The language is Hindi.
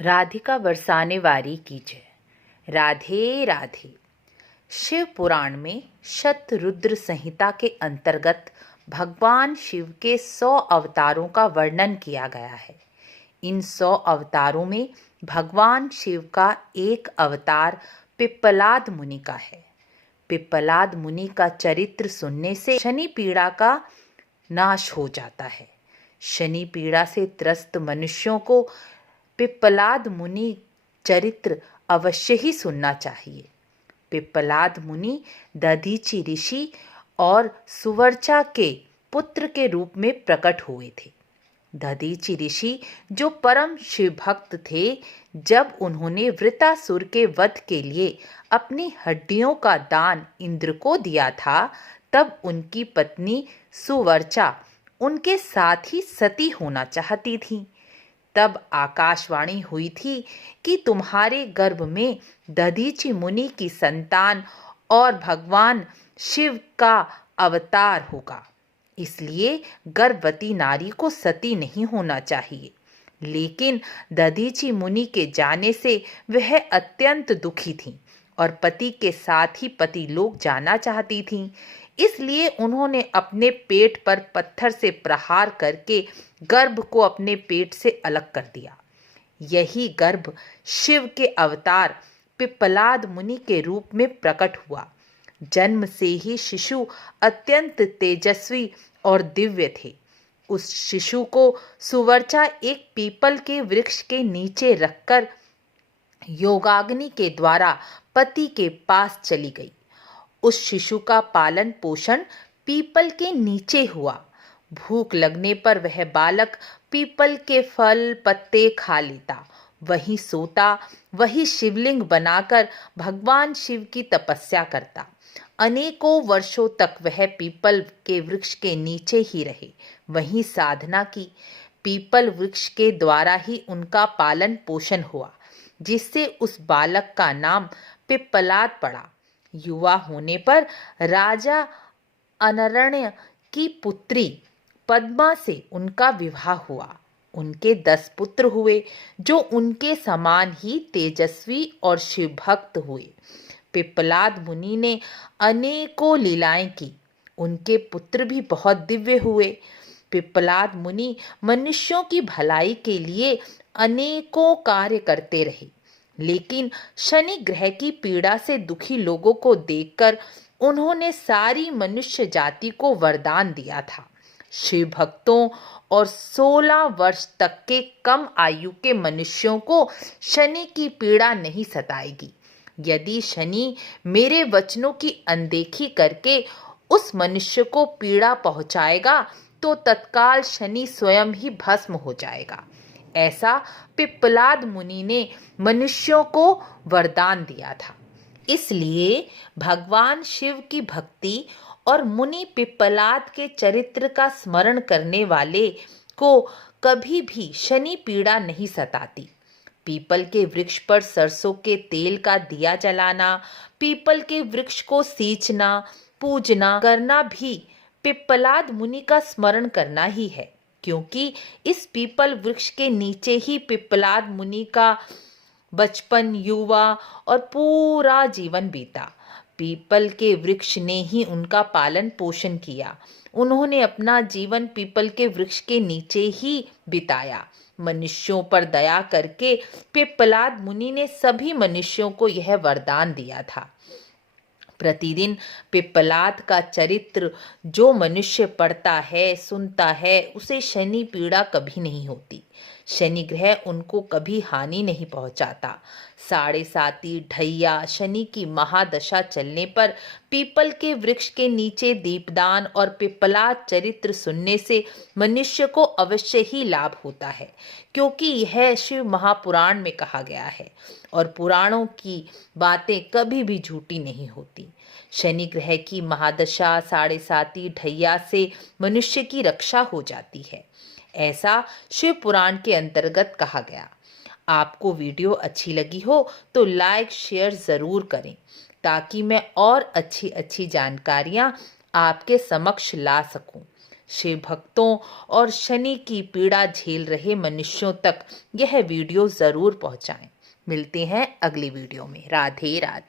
राधिका बरसाने वारी की जय। राधे राधे। शिव पुराण में शतरुद्र संहिता के अंतर्गत भगवान शिव के 100 अवतारों का वर्णन किया गया है। इन 100 अवतारों में भगवान शिव का एक अवतार पिप्पलाद मुनि का है। पिप्पलाद मुनि का चरित्र सुनने से शनि पीड़ा का नाश हो जाता है। शनि पीड़ा से त्रस्त मनुष्यों को पिप्पलाद मुनि चरित्र अवश्य ही सुनना चाहिए। पिप्पलाद मुनि दधीचि ऋषि और सुवर्चा के पुत्र के रूप में प्रकट हुए थे। दधीचि ऋषि जो परम शिव भक्त थे, जब उन्होंने वृत्रासुर के वध के लिए अपनी हड्डियों का दान इंद्र को दिया था, तब उनकी पत्नी सुवर्चा उनके साथ ही सती होना चाहती थी। तब आकाशवाणी हुई थी कि तुम्हारे गर्भ में दधीचि मुनि की संतान और भगवान शिव का अवतार होगा, इसलिए गर्भवती नारी को सती नहीं होना चाहिए। लेकिन दधीचि मुनि के जाने से वह अत्यंत दुखी थीं और पति के साथ ही पति लोक जाना चाहती थीं। इसलिए उन्होंने अपने पेट पर पत्थर से प्रहार करके गर्भ को अपने पेट से अलग कर दिया। यही गर्भ शिव के अवतार पिप्पलाद मुनि के रूप में प्रकट हुआ। जन्म से ही शिशु अत्यंत तेजस्वी और दिव्य थे। उस शिशु को सुवर्चा एक पीपल के वृक्ष के नीचे रखकर योगाग्नि के द्वारा पति के पास चली गई। उस शिशु का पालन पोषण पीपल के नीचे हुआ। भूख लगने पर वह बालक पीपल के फल पत्ते खा लेता, वहीं सोता, वही शिवलिंग बनाकर भगवान शिव की तपस्या करता। अनेकों वर्षों तक वह पीपल के वृक्ष के नीचे ही रहे, वहीं साधना की। पीपल वृक्ष के द्वारा ही उनका पालन पोषण हुआ, जिससे उस बालक का नाम पिप्पलाद पड़ा। युवा होने पर राजा अनरण्य की पुत्री पद्मा से उनका विवाह हुआ। उनके 10 पुत्र हुए, जो उनके समान ही तेजस्वी और शिव भक्त हुए। पिप्पलाद मुनि ने अनेकों लीलाएं की, उनके पुत्र भी बहुत दिव्य हुए। पिप्पलाद मुनि मनुष्यों की भलाई के लिए अनेकों कार्य करते रहे, लेकिन शनि ग्रह की पीड़ा से दुखी लोगों को देखकर उन्होंने सारी मनुष्य जाति को वरदान दिया था। शिव भक्तों और 16 वर्ष तक के कम आयु के मनुष्यों को शनि की पीड़ा नहीं सताएगी। यदि शनि मेरे वचनों की अनदेखी करके उस मनुष्य को पीड़ा पहुंचाएगा, तो तत्काल शनि स्वयं ही भस्म हो जाएगा। ऐसा पिप्पलाद मुनि ने मनुष्यों को वरदान दिया था। इसलिए भगवान शिव की भक्ति और मुनि पिप्पलाद के चरित्र का स्मरण करने वाले को कभी भी शनि पीड़ा नहीं सताती। पीपल के वृक्ष पर सरसों के तेल का दिया जलाना, पीपल के वृक्ष को सींचना, पूजना करना भी पिप्पलाद मुनि का स्मरण करना ही है, क्योंकि इस पीपल वृक्ष के नीचे ही पिप्पलाद मुनि का बचपन, युवा और पूरा जीवन बीता। पीपल के वृक्ष ने ही उनका पालन पोषण किया। उन्होंने अपना जीवन पीपल के वृक्ष के नीचे ही बिताया। मनुष्यों पर दया करके पिप्पलाद मुनि ने सभी मनुष्यों को यह वरदान दिया था। प्रतिदिन पिप्पलाद का चरित्र जो मनुष्य पढ़ता है, सुनता है, उसे शनि पीड़ा कभी नहीं होती। शनि ग्रह उनको कभी हानि नहीं पहुंचाता। 7.5 ढैया शनि की महादशा चलने पर पीपल के वृक्ष के नीचे दीपदान और पिप्पलाद चरित्र सुनने से मनुष्य को अवश्य ही लाभ होता है, क्योंकि यह शिव महापुराण में कहा गया है और पुराणों की बातें कभी भी झूठी नहीं होती। शनि ग्रह की महादशा 7.5 ढैया से मनुष्य की रक्षा हो जाती है, ऐसा शिव पुराण के अंतर्गत कहा गया। आपको वीडियो अच्छी लगी हो तो लाइक शेयर ज़रूर करें, ताकि मैं और अच्छी अच्छी जानकारियाँ आपके समक्ष ला सकूं। शिव भक्तों और शनि की पीड़ा झेल रहे मनुष्यों तक यह वीडियो ज़रूर पहुंचाएं। मिलते हैं अगली वीडियो में। राधे राधे।